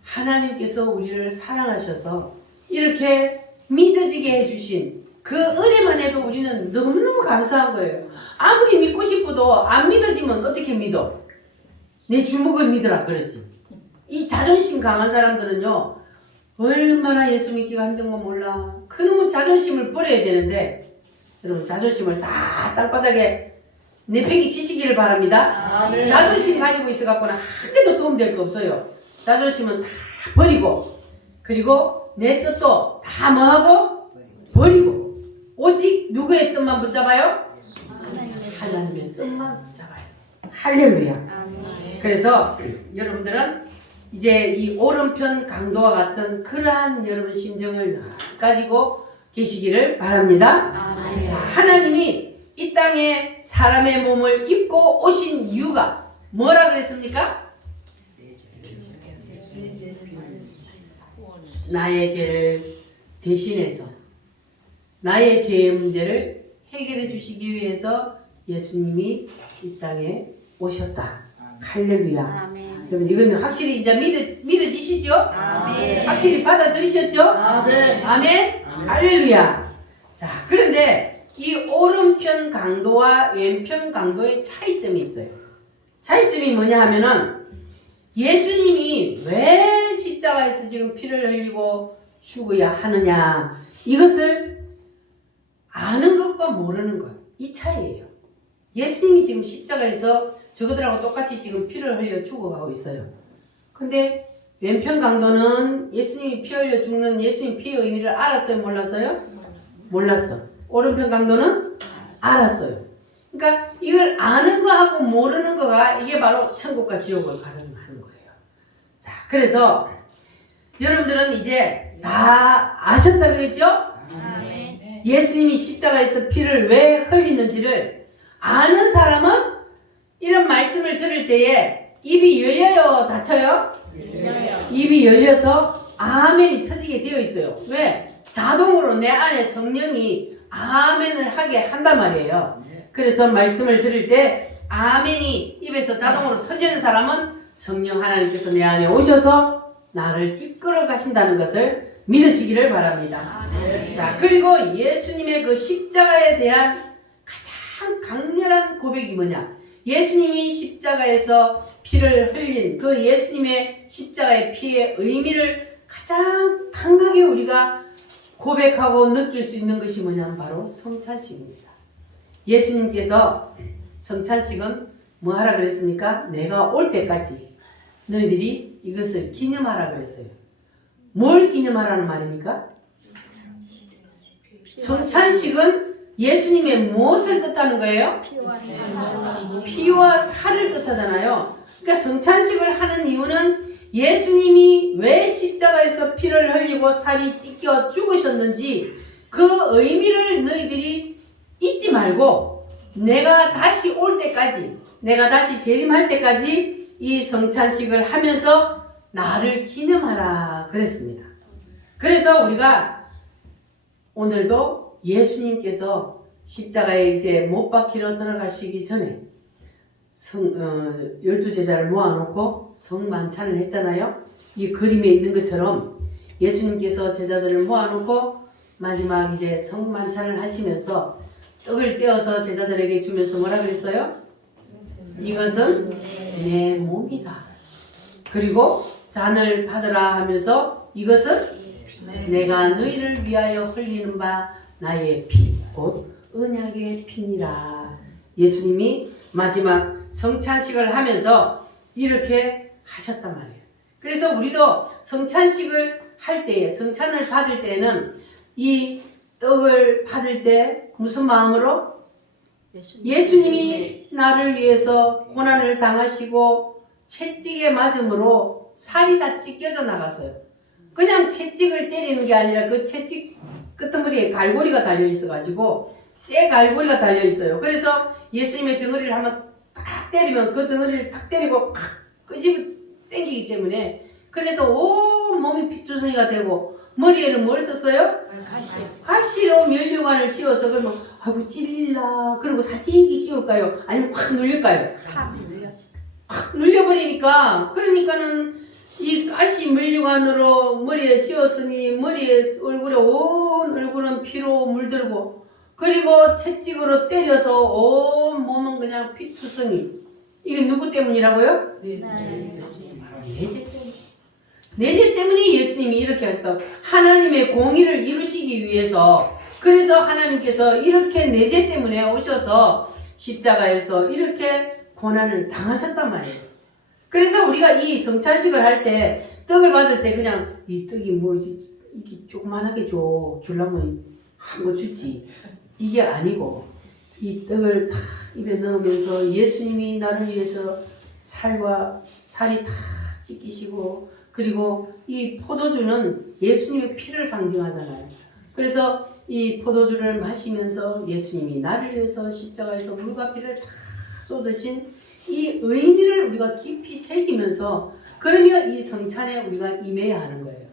하나님께서 우리를 사랑하셔서 이렇게 믿어지게 해주신 그 은혜만 해도 우리는 너무너무 감사한 거예요. 아무리 믿고 싶어도 안 믿어지면 어떻게 믿어? 내 주먹을 믿으라 그러지. 이 자존심 강한 사람들은요 얼마나 예수 믿기가 힘든 거 몰라. 그놈의 자존심을 버려야 되는데 여러분 자존심을 다 땅바닥에 내팽개치시기를 바랍니다. 자존심 가지고 있어갖고는 한 개도 도움될 거 없어요. 자존심은 다 버리고 그리고 내 뜻도 다 뭐하고? 버리고 오직 누구의 뜻만 붙잡아요? 하나님의 뜻만 붙잡아요. 할렐루야. 그래서 여러분들은 이제 이 오른편 강도와 같은 그러한 여러분 심정을 가지고 계시기를 바랍니다. 자, 하나님이 이 땅에 사람의 몸을 입고 오신 이유가 뭐라 그랬습니까? 나의 죄를 대신해서 나의 죄의 문제를 해결해 주시기 위해서 예수님이 이 땅에 오셨다. 할렐루야. 아멘. 여러분 이건 확실히 이제 믿어지시죠? 아멘. 확실히 받아들이셨죠? 아멘. 아멘. 할렐루야. 자, 그런데 이 오른편 강도와 왼편 강도의 차이점이 있어요. 차이점이 뭐냐 하면은 예수님이 왜 십자가에서 지금 피를 흘리고 죽어야 하느냐? 이것을 아는 것과 모르는 것, 이 차이예요. 예수님이 지금 십자가에서 저거들하고 똑같이 지금 피를 흘려 죽어가고 있어요. 근데 왼편 강도는 예수님이 피 흘려 죽는 예수님 피의 의미를 알았어요? 몰랐어요? 몰랐어. 오른편 강도는 알았어요. 그러니까 이걸 아는 거하고 모르는 거가 이게 바로 천국과 지옥을 가르는 거예요. 자, 그래서 여러분들은 이제 다 아셨다 그랬죠? 아멘. 예수님이 십자가에서 피를 왜 흘리는지를 아는 사람은 이런 말씀을 들을 때에 입이 열려요? 닫혀요? 입이 열려서 아멘이 터지게 되어 있어요. 왜? 자동으로 내 안에 성령이 아멘을 하게 한단 말이에요. 그래서 말씀을 들을 때 아멘이 입에서 자동으로 터지는 사람은 성령 하나님께서 내 안에 오셔서 나를 이끌어 가신다는 것을 믿으시기를 바랍니다. 자, 그리고 예수님의 그 십자가에 대한 가장 강렬한 고백이 뭐냐? 예수님이 십자가에서 피를 흘린 그 예수님의 십자가의 피의 의미를 가장 강하게 우리가 고백하고 느낄 수 있는 것이 뭐냐면 바로 성찬식입니다. 예수님께서 성찬식은 뭐 하라 그랬습니까? 내가 올 때까지 너희들이 이것을 기념하라 그랬어요. 뭘 기념하라는 말입니까? 성찬식은 예수님의 무엇을 뜻하는 거예요? 피와 살을 뜻하잖아요. 그러니까 성찬식을 하는 이유는 예수님이 왜 십자가에서 피를 흘리고 살이 찢겨 죽으셨는지 그 의미를 너희들이 잊지 말고 내가 다시 올 때까지, 내가 다시 재림할 때까지 이 성찬식을 하면서 나를 기념하라 그랬습니다. 그래서 우리가 오늘도 예수님께서 십자가에 이제 못 박히러 들어가시기 전에 12제자를 모아놓고 성만찬을 했잖아요. 이 그림에 있는 것처럼 예수님께서 제자들을 모아놓고 마지막 이제 성만찬을 하시면서 떡을 떼어서 제자들에게 주면서 뭐라 그랬어요? 이것은 내 몸이다. 그리고 잔을 받으라 하면서 이것은 내가 너희를 위하여 흘리는 바 나의 피, 곧 언약의 피니라. 예수님이 마지막 성찬식을 하면서 이렇게 하셨단 말이에요. 그래서 우리도 성찬식을 할 때에, 성찬을 받을 때에는 이 떡을 받을 때 무슨 마음으로? 예수님이 나를 위해서 고난을 당하시고 채찍에 맞음으로 살이 다 찢겨져 나갔어요. 그냥 채찍을 때리는 게 아니라 그 채찍 끄트머리에 갈고리가 달려 있어가지고 쇠 갈고리가 달려 있어요. 그래서 예수님의 덩어리를 한번 딱 때리면 그 덩어리를 탁 때리고 팍 끄집어 당기기 때문에 그래서 온 몸이 피투성이가 되고 머리에는 뭘 썼어요? 가시로 면류관을 씌워서 그러면 아이고 찔릴라 그리고 살찌게 씌울까요? 아니면 콱 눌릴까요? 콱 눌려버리니까 그러니까는 이 가시 면류관으로 머리에 씌웠으니 머리에 얼굴에 온 얼굴은 피로 물들고 그리고 채찍으로 때려서 온 몸은 그냥 피투성이. 이게 누구 때문이라고요? 내재 때문에 예수님이 이렇게 하셨다고. 하나님의 공의를 이루시기 위해서. 그래서 하나님께서 이렇게 내재 때문에 오셔서 십자가에서 이렇게 고난을 당하셨단 말이에요. 그래서 우리가 이 성찬식을 할 때 떡을 받을 때 그냥 이 떡이 뭐 이게 조그만하게 주려면 한 거 주지. 이게 아니고 이 떡을 다 입에 넣으면서 예수님이 나를 위해서 살이 다 찢기시고 그리고 이 포도주는 예수님의 피를 상징하잖아요. 그래서 이 포도주를 마시면서 예수님이 나를 위해서 십자가에서 물과 피를 다 쏟으신 이 의미를 우리가 깊이 새기면서 그러면 이 성찬에 우리가 임해야 하는 거예요.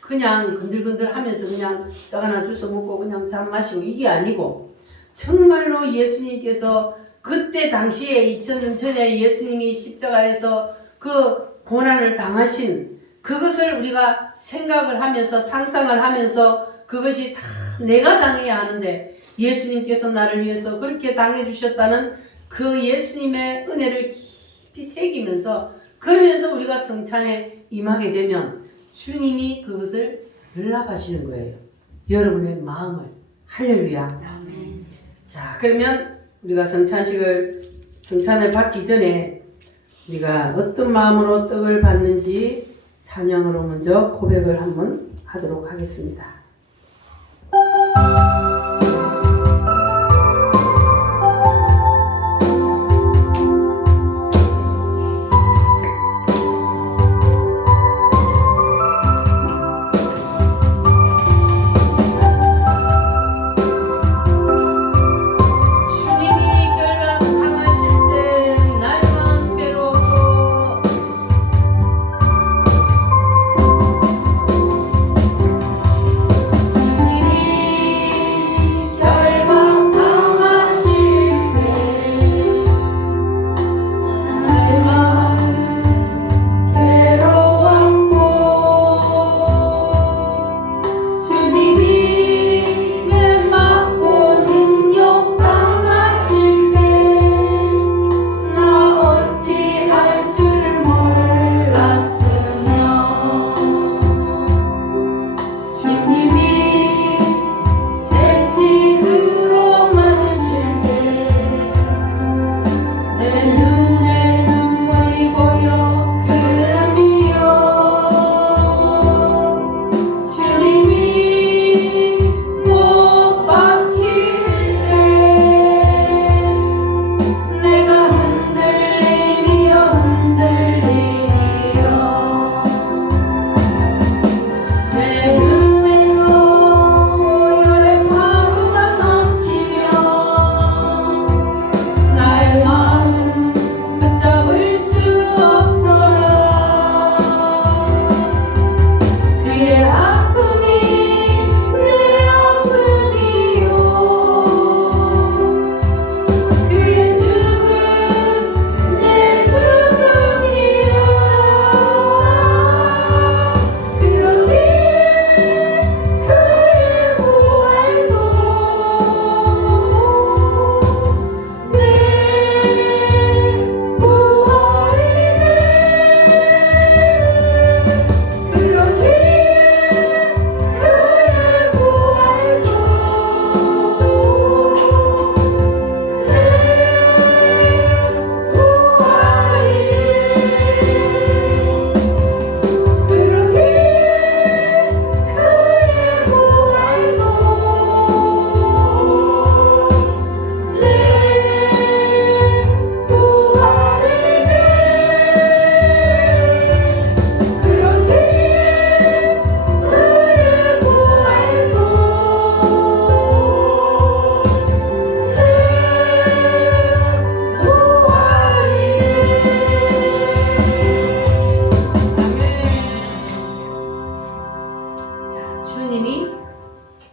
그냥 건들건들 하면서 그냥 떡 하나 주워 먹고 그냥 잔 마시고 이게 아니고 정말로 예수님께서 그때 당시에 2000년 전에 예수님이 십자가에서 그 고난을 당하신 그것을 우리가 생각을 하면서 상상을 하면서 그것이 다 내가 당해야 하는데 예수님께서 나를 위해서 그렇게 당해 주셨다는 그 예수님의 은혜를 깊이 새기면서 그러면서 우리가 성찬에 임하게 되면 주님이 그것을 연락하시는 거예요. 여러분의 마음을. 할렐루야. 자, 그러면 우리가 성찬을 받기 전에 우리가 어떤 마음으로 떡을 받는지 찬양으로 먼저 고백을 한번 하도록 하겠습니다.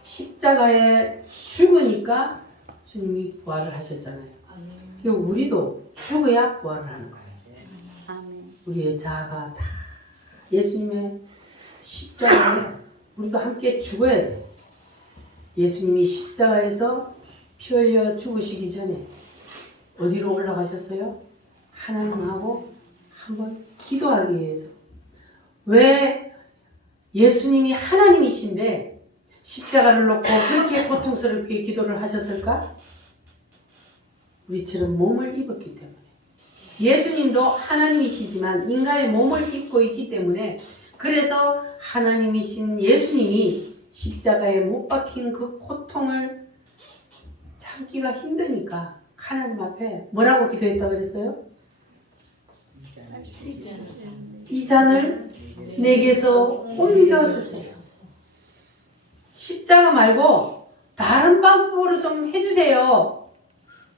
십자가에 죽으니까 주님이 부활을 하셨잖아요. 그리고 우리도 죽어야 부활을 하는 거예요. 우리의 자아가 다 예수님의 십자가에 우리도 함께 죽어야 돼요. 예수님이 십자가에서 피 흘려 죽으시기 전에 어디로 올라가셨어요? 하나님하고 한번 기도하기 위해서. 왜 예수님이 하나님이신데 십자가를 놓고 그렇게 고통스럽게 기도를 하셨을까? 우리처럼 몸을 입었기 때문에. 예수님도 하나님이시지만 인간의 몸을 입고 있기 때문에, 그래서 하나님이신 예수님이 십자가에 못 박힌 그 고통을 참기가 힘드니까 하나님 앞에 뭐라고 기도했다고 그랬어요? 이 잔을 내게서 옮겨주세요. 십자가 말고 다른 방법으로 좀 해주세요.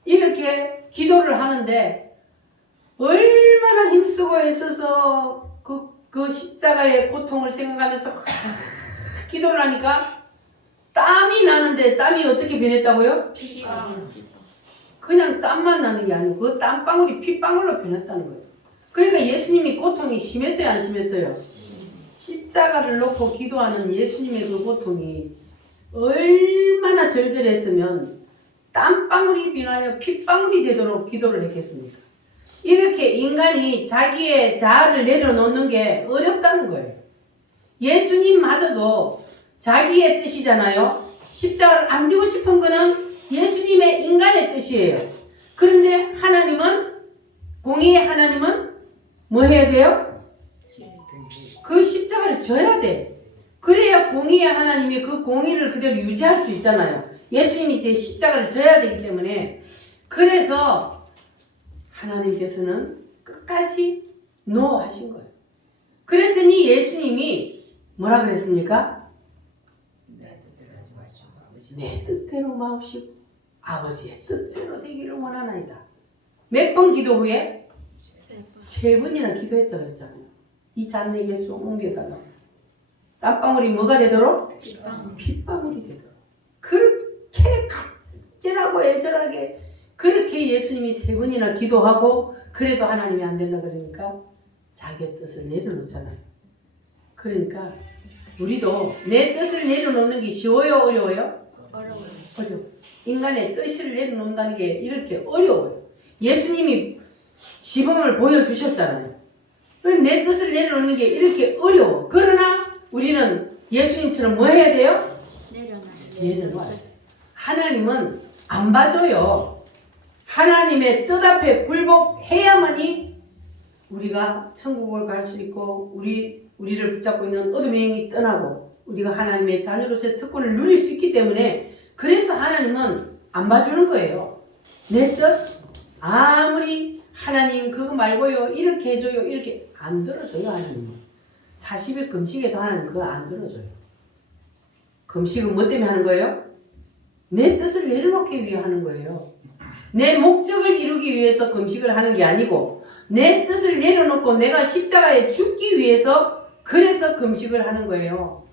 이렇게 기도를 하는데 얼마나 힘쓰고 애써서 그 십자가의 고통을 생각하면서 기도를 하니까 땀이 나는데, 땀이 어떻게 변했다고요? 그냥 땀만 나는 게 아니고 그 땀방울이 핏방울로 변했다는 거예요. 그러니까 예수님이 고통이 심했어요, 안 심했어요? 십자가를 놓고 기도하는 예수님의 그 고통이 얼마나 절절했으면 땀방울이 변하여 핏방울이 되도록 기도를 했겠습니까? 이렇게 인간이 자기의 자아를 내려놓는 게 어렵다는 거예요. 예수님마저도 자기의 뜻이잖아요. 십자가를 안 지고 싶은 거는 예수님의 인간의 뜻이에요. 그런데 하나님은, 공의의 하나님은 뭐 해야 돼요? 그 십자가를 져야 돼. 그래야 공의의 하나님이 그 공의를 그대로 유지할 수 있잖아요. 예수님이 제 십자가를 져야 되기 때문에. 그래서 하나님께서는 끝까지 노하신 거예요. 그랬더니 예수님이 뭐라 그랬습니까? 내 뜻대로 마옵시고 아버지의 뜻대로 되기를 원하나이다. 몇 번 기도 후에? 3번이나 기도했다 그랬잖아요. 이 잔 내게서 옮겨다가 땀방울이 뭐가 되도록? 핏방울이 되도록. 그렇게 간절하고 애절하게 그렇게 예수님이 3번이나 기도하고 그래도 하나님이 안 된다 그러니까 자기의 뜻을 내려놓잖아요. 그러니까 우리도 내 뜻을 내려놓는 게 쉬워요? 어려워요? 어려워요. 인간의 뜻을 내려놓는다는 게 이렇게 어려워요. 예수님이 시범을 보여주셨잖아요. 내 뜻을 내려놓는 게 이렇게 어려워. 그러나 우리는 예수님처럼 뭐 해야 돼요? 내려놔야 돼요. 하나님은 안 봐줘요. 하나님의 뜻 앞에 굴복해야만이 우리가 천국을 갈 수 있고 우리를 붙잡고 있는 어둠의 영이 떠나고 우리가 하나님의 자녀로서의 특권을 누릴 수 있기 때문에 그래서 하나님은 안 봐주는 거예요. 내 뜻 아무리 하나님 그거 말고요 이렇게 해줘요 이렇게 안 들어줘요. 하나님은 40일 금식에도 하나님 그거 안 들어줘요. 금식은 뭐 때문에 하는 거예요? 내 뜻을 내려놓기 위해 하는 거예요. 내 목적을 이루기 위해서 금식을 하는 게 아니고 내 뜻을 내려놓고 내가 십자가에 죽기 위해서 그래서 금식을 하는 거예요.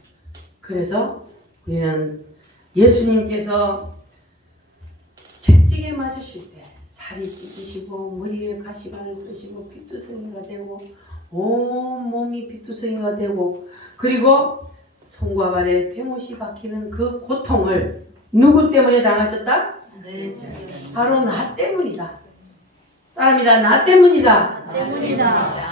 그래서 우리는 예수님께서 채찍에 맞으실 때 살이 찢기시고 머리에 가시관을 쓰시고 피투성이가 되고 온 몸이 피투성이가 되고 그리고 손과 발에 대못이 박히는 그 고통을 누구 때문에 당하셨다? 바로 나 때문이다. 사람이다. 나 때문이다.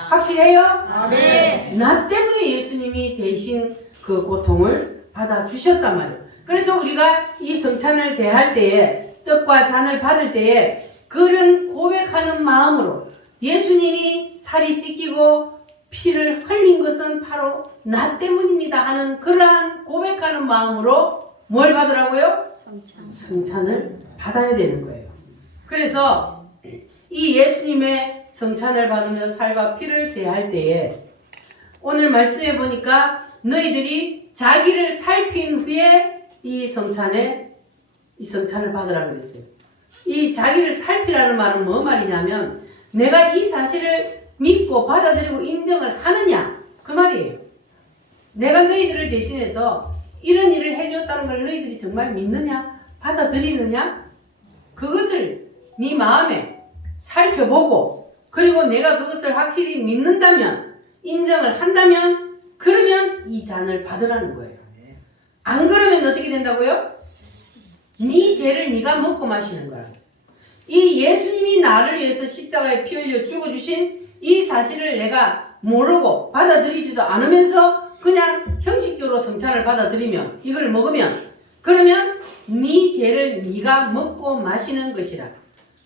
확실해요? 네. 나 때문에 예수님이 대신 그 고통을 받아주셨단 말이에요. 그래서 우리가 이 성찬을 대할 때에 떡과 잔을 받을 때에 그런 고백하는 마음으로 예수님이 살이 찢기고 피를 흘린 것은 바로 나 때문입니다 하는 그러한 고백하는 마음으로 뭘 받으라고요? 성찬을 받아야 되는 거예요. 그래서 이 예수님의 성찬을 받으며 살과 피를 대할 때에 오늘 말씀해 보니까 너희들이 자기를 살핀 후에 이 성찬을 받으라 그랬어요. 이 자기를 살피라는 말은 뭐 말이냐면 내가 이 사실을 믿고 받아들이고 인정을 하느냐 그 말이에요. 내가 너희들을 대신해서 이런 일을 해줬다는 걸 너희들이 정말 믿느냐 받아들이느냐 그것을 네 마음에 살펴보고 그리고 내가 그것을 확실히 믿는다면 인정을 한다면 그러면 이 잔을 받으라는 거예요. 안 그러면 어떻게 된다고요? 네 죄를 네가 먹고 마시는 거야. 이 예수님이 나를 위해서 십자가에 피 흘려 죽어주신 이 사실을 내가 모르고 받아들이지도 않으면서 그냥 형식적으로 성찬을 받아들이면 이걸 먹으면 그러면 네 죄를 네가 먹고 마시는 것이라.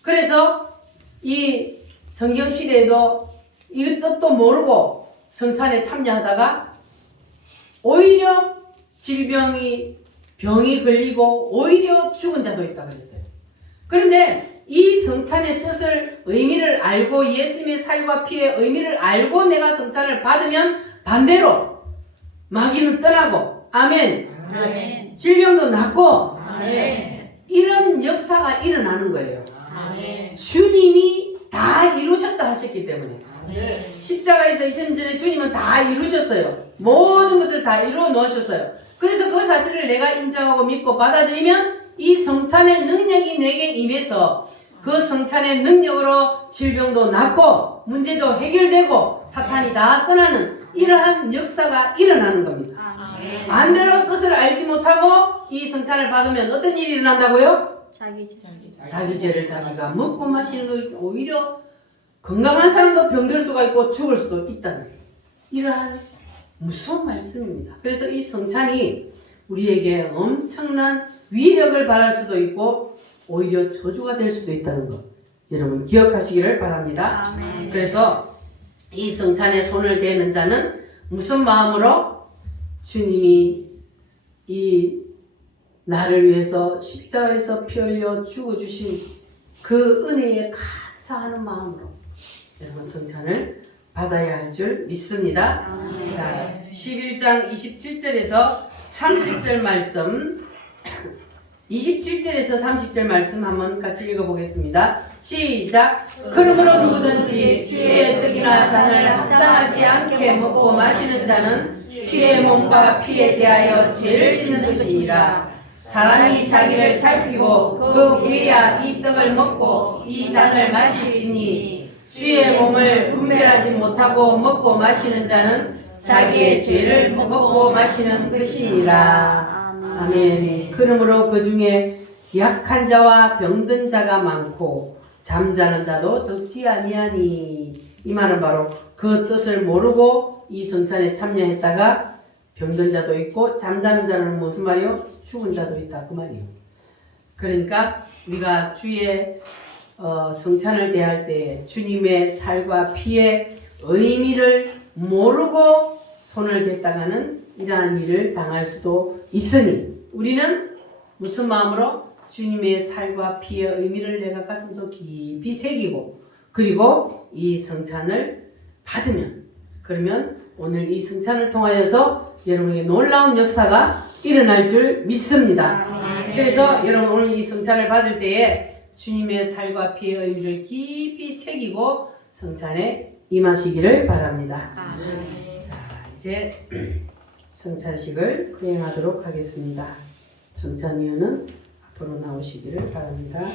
그래서 이 성경시대에도 이 뜻도 모르고 성찬에 참여하다가 오히려 병이 걸리고 오히려 죽은 자도 있다 그랬어요. 그런데 이 성찬의 뜻을 의미를 알고 예수님의 살과 피의 의미를 알고 내가 성찬을 받으면 반대로 마귀는 떠나고 아멘. 아멘. 질병도 낫고 아멘. 이런 역사가 일어나는 거예요. 아멘. 주님이 다 이루셨다 하셨기 때문에 아멘. 십자가에서 2000년 전에 주님은 다 이루셨어요. 모든 것을 다 이루어 놓으셨어요. 그래서 그 사실을 내가 인정하고 믿고 받아들이면 이 성찬의 능력이 내게 임해서 그 성찬의 능력으로 질병도 낫고 문제도 해결되고 사탄이 다 떠나는 이러한 역사가 일어나는 겁니다. 아멘. 반대로 뜻을 알지 못하고 이 성찬을 받으면 어떤 일이 일어난다고요? 자기 죄를 자기가 먹고 마시는 거 오히려 건강한 사람도 병들 수가 있고 죽을 수도 있다는 이러한 무서운 말씀입니다. 그래서 이 성찬이 우리에게 엄청난 위력을 발할 수도 있고 오히려 저주가 될 수도 있다는 것 여러분 기억하시기를 바랍니다. 아멘. 그래서 이 성찬에 손을 대는 자는 무슨 마음으로 주님이 이 나를 위해서 십자가에서 피 흘려 죽어주신 그 은혜에 감사하는 마음으로 여러분 성찬을 받아야 할 줄 믿습니다. 아멘. 자, 11장 27절에서 30절 말씀 27절에서 30절 말씀 한번 같이 읽어보겠습니다. 시작! 그러므로 누구든지 주의 떡이나 잔을 합당하지 않게 먹고 마시는 자는 주의 몸과 피에 대하여 죄를 짓는 것이니라. 사람이 자기를 살피고 그 위에야 이 떡을 먹고 이 잔을 마실지니 주의 몸을 분별하지 못하고 먹고 마시는 자는 자기의 죄를 먹고 마시는 것이니라. 아멘. 그러므로 그 중에 약한 자와 병든 자가 많고 잠자는 자도 적지 아니하니 이 말은 바로 그 뜻을 모르고 이 성찬에 참여했다가 병든 자도 있고 잠자는 자는 무슨 말이요? 죽은 자도 있다 그 말이요. 그러니까 우리가 주의 성찬을 대할 때 주님의 살과 피의 의미를 모르고 손을 댔다가는 이러한 일을 당할 수도 있으니 우리는 무슨 마음으로 주님의 살과 피의 의미를 내가 가슴속 깊이 새기고 그리고 이 성찬을 받으면 그러면 오늘 이 성찬을 통하여서 여러분에게 놀라운 역사가 일어날 줄 믿습니다. 그래서 여러분 오늘 이 성찬을 받을 때에 주님의 살과 피의 의미를 깊이 새기고 성찬에 임하시기를 바랍니다. 자, 이제 성찬식을 수행하도록 하겠습니다. 성찬위원은 앞으로 나오시기를 바랍니다.